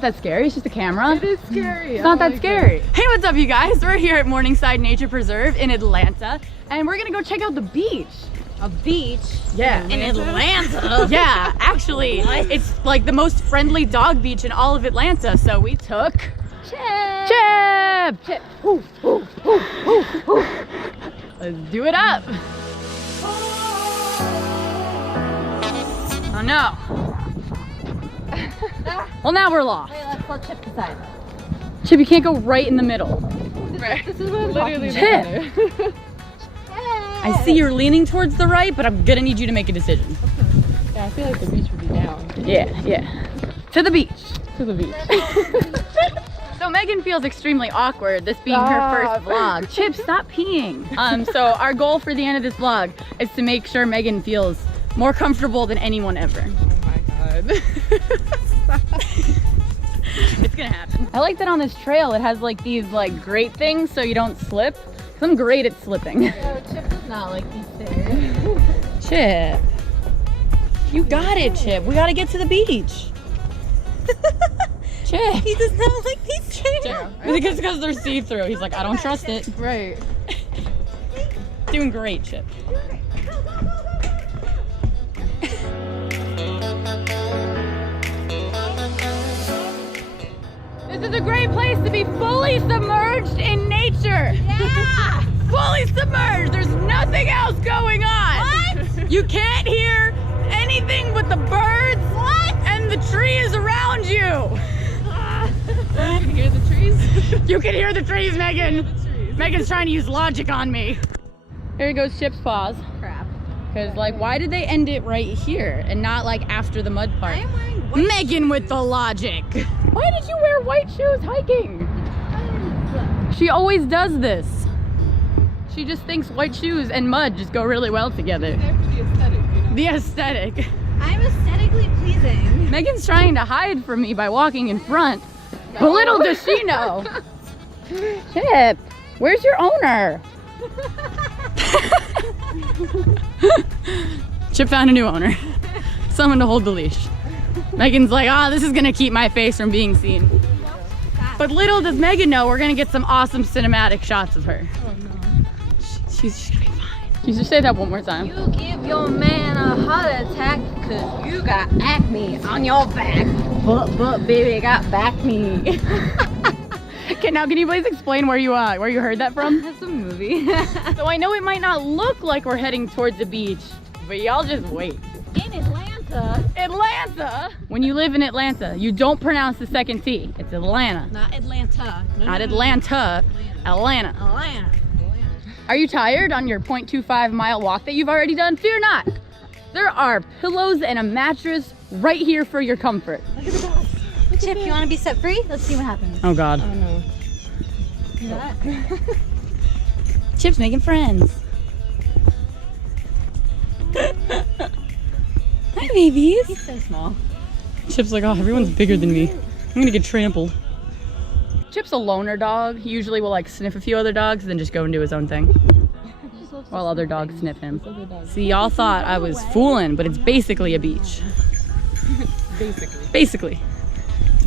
not that scary. It's just a camera. It is scary. It's not that scary. Hey, what's up, you guys? We're here at Morningside Nature Preserve in Atlanta, and we're gonna go check out the beach. A beach? Yeah. In Atlanta? Yeah, actually, it's like the most friendly dog beach in all of Atlanta. So we took Chip. Ooh, ooh, ooh, ooh, ooh. Let's do it up. Oh no. Well, now we're lost. Wait, let's let Chip decide. Chip, you can't go right in the middle. This is what literally Chip. I see you're leaning towards the right, but I'm gonna need you to make a decision. Yeah, I feel like the beach would be down. Yeah. To the beach. To the beach. So Megan feels extremely awkward, this being her first vlog. Chip, stop peeing. So our goal for the end of this vlog is to make sure Megan feels more comfortable than anyone ever. Oh my god. It's gonna happen. I like that on this trail it has like these like grate things so you don't slip. I'm great at slipping. Oh, Chip does not like these stairs. Chip. You got it, Chip. We gotta get to the beach. Chip. He does not like these stairs. I think it's because they're see-through. He's like, I don't trust it. Right. Doing great, Chip. This is a great place to be fully submerged in nature. Yeah! Fully submerged. There's nothing else going on. What? You can't hear anything but the birds. What? And the trees around you. You can hear the trees? You can hear the trees, Megan. The trees. Megan's trying to use logic on me. Here goes Chip's paws. Crap. Because, like, why did they end it right here and not, like, after the mud part? I am wearing white Megan with the logic. Why did you wear white shoes hiking? She always does this. She just thinks white shoes and mud just go really well together. There for the aesthetic, you know? The aesthetic. I'm aesthetically pleasing. Megan's trying to hide from me by walking in front. But little does she know. Chip, where's your owner? Chip found a new owner. Someone to hold the leash. Megan's like, this is gonna keep my face from being seen. But little does Megan know we're gonna get some awesome cinematic shots of her. Oh no. She's gonna be fine. You should say that one more time. You give your man a heart attack cause you got acne on your back. But baby got back me. Okay, now can you please explain where you heard that from? That's a movie. So I know it might not look like we're heading towards the beach, but y'all just wait. In Atlanta. Atlanta! When you live in Atlanta, you don't pronounce the second T. It's Atlanta. Not Atlanta. No, Not no, no. Atlanta, Atlanta. Atlanta. Are you tired on your 0.25 mile walk that you've already done? Fear not. There are pillows and a mattress right here for your comfort. Look at the dog. Chip, you want to be set free? Let's see what happens. Oh God. Oh no. See that? Chip's making friends. Hi, babies. He's so small. Chip's like, everyone's bigger than me. I'm gonna get trampled. Chip's a loner dog. He usually will like sniff a few other dogs and then just go and do his own thing. While other dogs sniff him. See, y'all thought I was fooling, but it's basically a beach. Basically.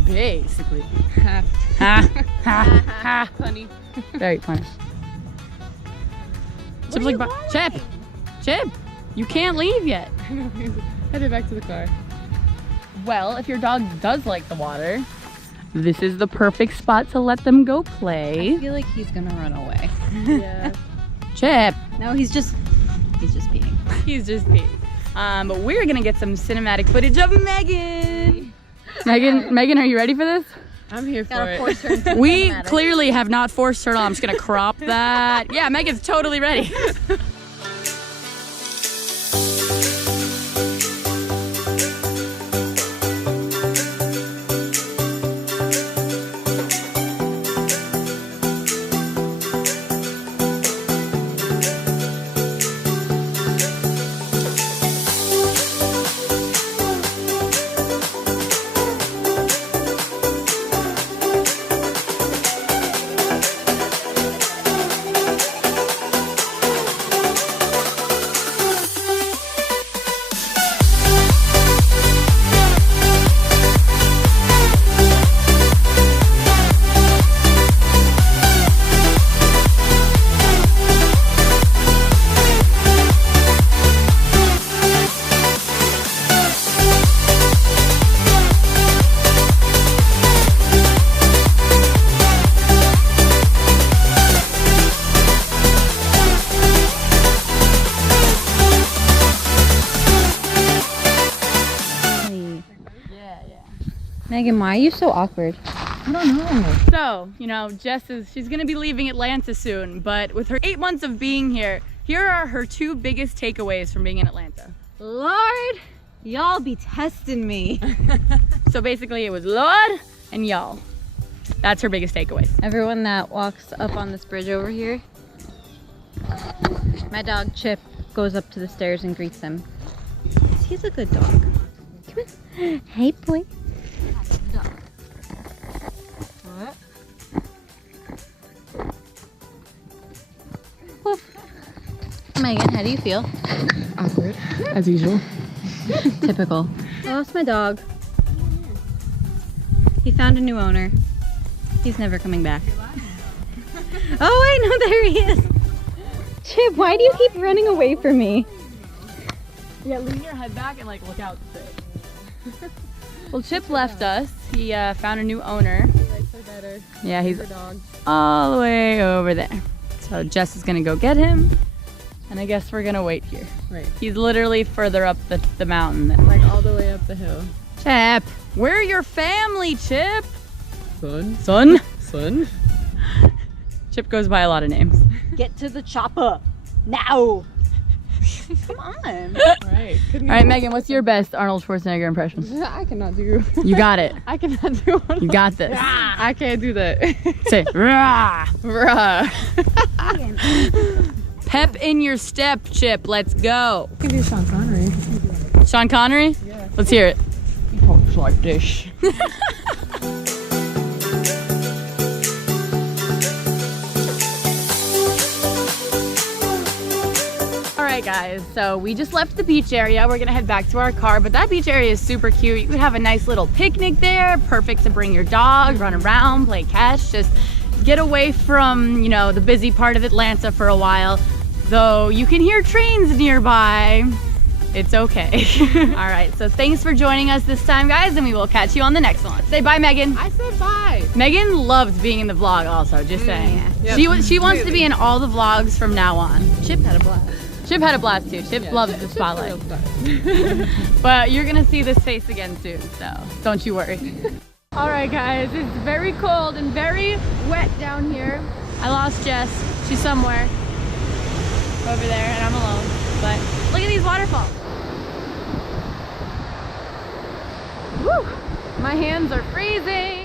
Basically. Ha. Ha, ha, ha. Funny. Very funny. Chip's like, Chip, you can't leave yet. Headed back to the car. Well, if your dog does like the water, this is the perfect spot to let them go play. I feel like he's gonna run away. Yeah. Chip. No, he's just peeing. He's just peeing. But we're gonna get some cinematic footage of Megan. Megan, are you ready for this? I'm here for Gotta it. force her into We cinematic. clearly have not forced her on. I'm just gonna crop that. Yeah, Megan's totally ready. Megan, why are you so awkward? I don't know. So, you know, she's gonna be leaving Atlanta soon, but with her 8 months of being here, here are her 2 biggest takeaways from being in Atlanta. Lord, y'all be testing me. So basically it was Lord and y'all. That's her biggest takeaways. Everyone that walks up on this bridge over here, my dog Chip goes up to the stairs and greets them. He's a good dog. Come on. Hey, boy. Woof. Megan, how do you feel? Awkward, as usual. Typical. I lost my dog. He found a new owner. He's never coming back. Oh wait, no, there he is. Chip, why do you keep running away from me? Yeah, lean your head back and like look out straight. Well, Chip left us. He found a new owner. He likes her better. Yeah, he's Dog. all the way over there. So Jess is gonna go get him, and I guess we're gonna wait here. Right. He's literally further up the mountain. Like all the way up the hill. Chip, we're your family, Chip. Son. Son? Son. Chip goes by a lot of names. Get to the chopper now. Come on. Right. All right, Megan, what's your best Arnold Schwarzenegger impression? I cannot do. You got it. I cannot do one. You got this. I can't do that. Say, rah. Bruh. Pep in your step, Chip. Let's go. I can do Sean Connery. Sean Connery? Yeah. Let's hear it. He talks like this. Alright guys, so we just left the beach area. We're gonna head back to our car, but that beach area is super cute. You could have a nice little picnic there, perfect to bring your dog, run around, play catch, just get away from, you know, the busy part of Atlanta for a while. Though you can hear trains nearby, it's okay. Alright, so thanks for joining us this time, guys, and we will catch you on the next one. Say bye, Megan. I said bye. Megan loves being in the vlog also, just saying. Yeah. Yep. She wants to be in all the vlogs from now on. Chip had a blast. Chip had a blast too. Chip loves the Chip's spotlight. real star. But you're gonna see this face again soon, so don't you worry. All right guys, it's very cold and very wet down here. I lost Jess. She's somewhere over there and I'm alone. But look at these waterfalls. Woo! My hands are freezing.